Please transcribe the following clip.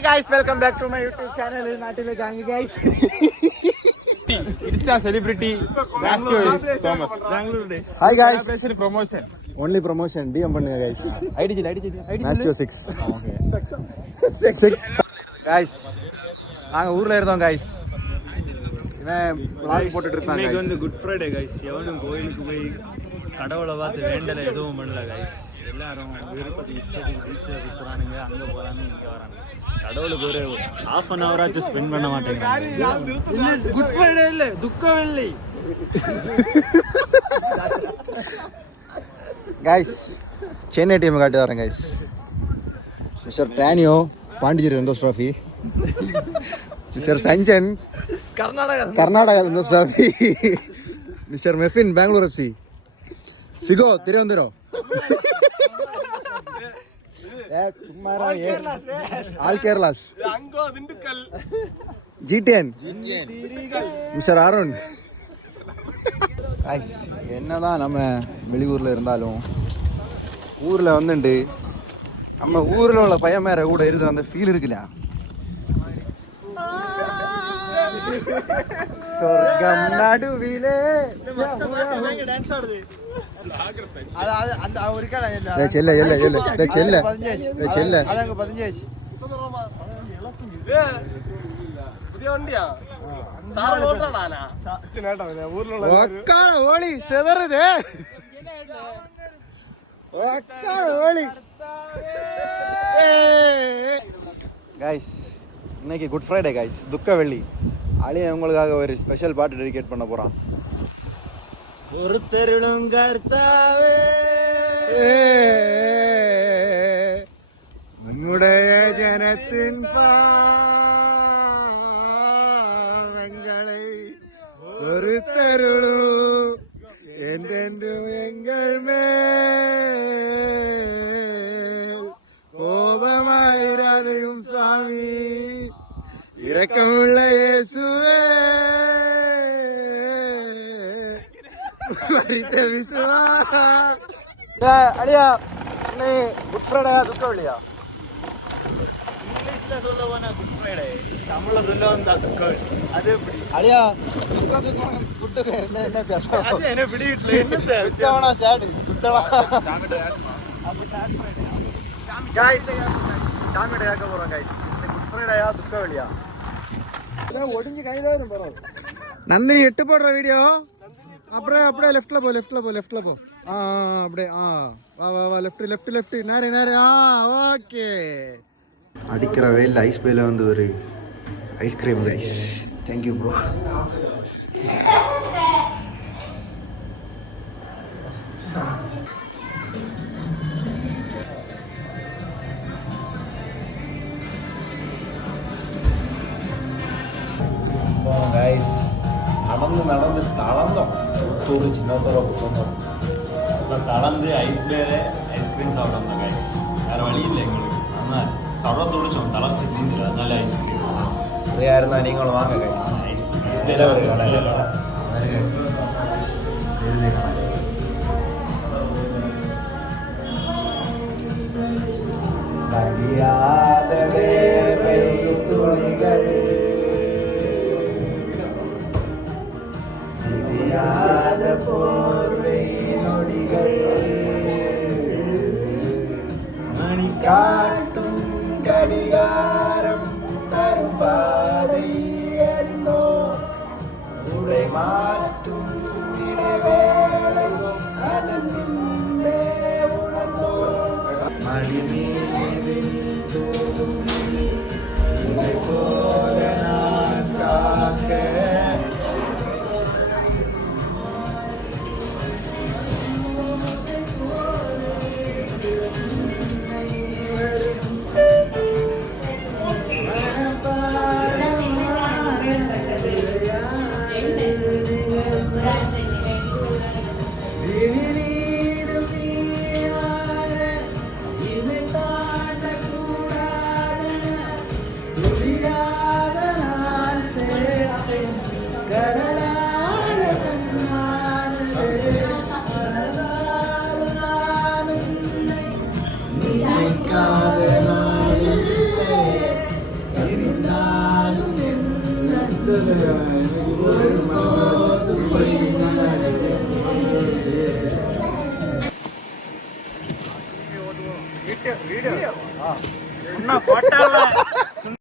Hi guys, welcome back to my YouTube channel. Naatile Gangi guys. Insta celebrity Bangalore is Thomas. Bangalore days. Hi guys. Promotion. Only promotion. DM பண்ணுங்க guys. ID Match 6. Okay. 6. Guys. நாங்க ஊர்ல இருந்தோம் guys. இவன் vlog போட்டுட்டு இருந்தாங்க. இன்னைக்கு வந்து good Friday guys. எவனும் கோயிலுக்கு போய் கடவுளை பார்த்து வேண்டல எதுவும் பண்ணல guys. எல்லாரும் விருப்பத்துக்கு இஷ்டத்துக்கு பீச்சை சுற்றுறானுங்க, அங்கே போகிறாங்க, இங்கே வராங்க. கடவுளுக்கு ஒரு ½ an hour ஆச்சும் ஸ்பெண்ட் பண்ண மாட்டேங்கிறாங்க. குட் ஃப்ரைடே இல்லை, துக்க வெள்ளி. கைஸ் சென்னை டீம் காட்டி வரேன் கைஸ். மிஸ்டர் டேனியோ Pondicherry Santosh trophy, mister Sanjan Karnataka Santosh trophy, mister மெஃபின் பெங்களூர் எஃப்சி, சிகோ திருவந்திரம், ஆல் கேரளாஸ், ஜிடிஎன், மிஸ்டர் அருண். என்னதான் நம்ம வெளியூர்ல இருந்தாலும் ஊர்ல வந்துட்டு நம்ம ஊர்ல உள்ள பையன் மேல கூட இருக்கு அந்த ஃபீல் இருக்குல்ல. சொர்க்கம் நடுவிலே ஓலி செதறுது. கைஸ் இன்னைக்கு குட் ஃப்ரைடே கைஸ், துக்க வெள்ளி. அழிய உங்களுக்காக ஒரு ஸ்பெஷல் பாட்டு டெடிகேட் பண்ண போறான். ஒரு தருணம் கர்த்தாவே உன்னுடைய ஜனத்தின் பாவங்களை ஒரு தருணம் என்றென்றும் எங்கள் மேல் கோபமாயிராதையும் சுவாமி, இரக்கமுள்ள இயேசுவே, அடியா குட் ஃப்ரைடே துக்க வெள்ளியா? இங்கிலீஷ்ல சொல்ல போனா குட் ஃப்ரைடே, தமிழ்ல சொல்ல வந்தா துக்க வெள்ளி. அது எப்படி அடியா? என்ன பிடிக்கல, என்ன சாமியோட கேட்க போறோம் கைஸ். குட் ஃப்ரைடேயா துக்க வெள்ளியா? ஒடிஞ்சு கையில வரும். நந்தினி 8 போடுற வீடியோ. அப்படியே லெஃப்ட்ல போ. அப்படியே வா லெஃப்ட் நேரே. ஓகே. அடிக்கிற வெயில் ஐஸ் பேல வந்து ஒரு ice cream guys. Thank you bro. Guys நடந்து தளர்ந்தோம். புத்தூர் சின்னத்தூர புத்தோம் தளர்ந்து ஐஸ்கிரீம் சாப்பிட்டோம் கைஸ். வேற வழி இல்லை எங்களுக்கு. ஆனால் சாப்பிட துடிச்சோம், தளர்ச்சி தீந்துடும், அதனால ஐஸ்கிரீம். ஃப்ரீயா இருந்தா நீங்களும் வாங்க கைஸ். ஐஸ்கிரீம் ஒரு கடை அறியாத வேர்வை துளிகள், தெரியாத போர்வை நொடிகள், மணி காட்டும் கடிகாரம் தரும் பாதை அறிந்தோ, உடை மாற்றும் இடைவேளை அதன் பின்னே உணர்ந்தோ, மணி மீது நீ தூவும் உன்னை போல நான் காக்க. வீடியோ போட்டால